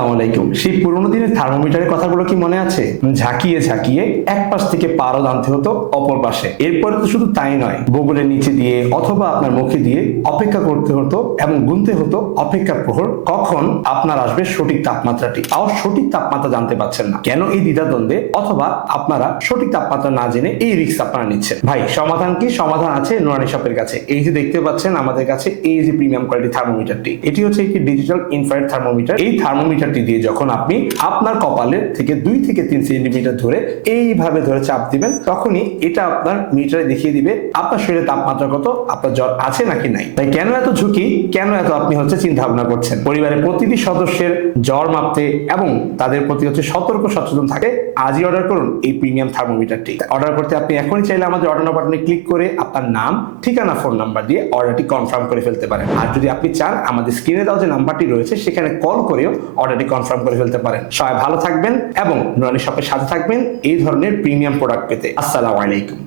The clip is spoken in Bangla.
আসসালামু আলাইকুম। সেই পুরোনো দিনের থার্মোমিটারের কথাগুলো কি মনে আছে? ঝাঁকিয়ে ঝাঁকিয়ে এক পাশ থেকে পারদ আনতে হতো অপর পাশে। এরপরে তো শুধু তাই নয়, বগলের নিচে দিয়ে অথবা আপনার মুখে দিয়ে অপেক্ষা করতে হতো এবং গুনতে হতো অপেক্ষার প্রহর, কখন আপনার আসবে সঠিক তাপমাত্রাটি। তাও সঠিক তাপমাত্রা জানতে পারছেন না, কেন এই দ্বিধাদ্বন্দ্বে? অথবা আপনারা সঠিক তাপমাত্রা না জেনে এই রিস্ক আপনারা নিচ্ছেন। ভাই, সমাধান কি? সমাধান আছে নুরানি শপের কাছে। এই যে দেখতে পাচ্ছেন আমাদের কাছে এই যে প্রিমিয়াম কোয়ালিটি থার্মোমিটারটি, এটি হচ্ছে একটি ডিজিটাল ইনফ্রারেড থার্মোমিটার। এই থার্মোমিটারটি দিয়ে যখন আপনি আপনার কপালের থেকে 2 থেকে 3 সেন্টিমিটার ধরে এইভাবে ধরে চাপ দিবেন, তখনই এটা আপনার মিটারে দেখিয়ে দিবে আপনার শরীরে তাপমাত্রা কত, আপনার জ্বর আছে নাকি নাই। তাই কেন এত ঝুঁকি, কেন এত আপনি চিন্তা ভাবনা করছেন? পরিবারের প্রতিটি সদস্যের জ্বর মাপতে এবং তাদের প্রতি সতর্ক সচেতন থাকে, আজই অর্ডার করুন এই প্রিমিয়াম থার্মোমিটারটি। অর্ডার করতে আপনি এখনই চাইলে আমাদের অর্ডার নাও বাটনে ক্লিক করে আপনার নাম, ঠিকানা, ফোন নাম্বার দিয়ে অর্ডারটি কনফার্ম করে ফেলতে পারেন। আর যদি আপনি চান, আমাদের স্ক্রিনে দেওয়া যে নাম্বারটি রয়েছে সেখানে কল করেও অর্ডারটি কনফার্ম করে ফেলতে পারেন। সবাই ভালো থাকবেন এবং নুরানি শপের সাথে থাকবেন এই ধরনের প্রিমিয়াম প্রোডাক্ট পেতে। আসসালামু আলাইকুম।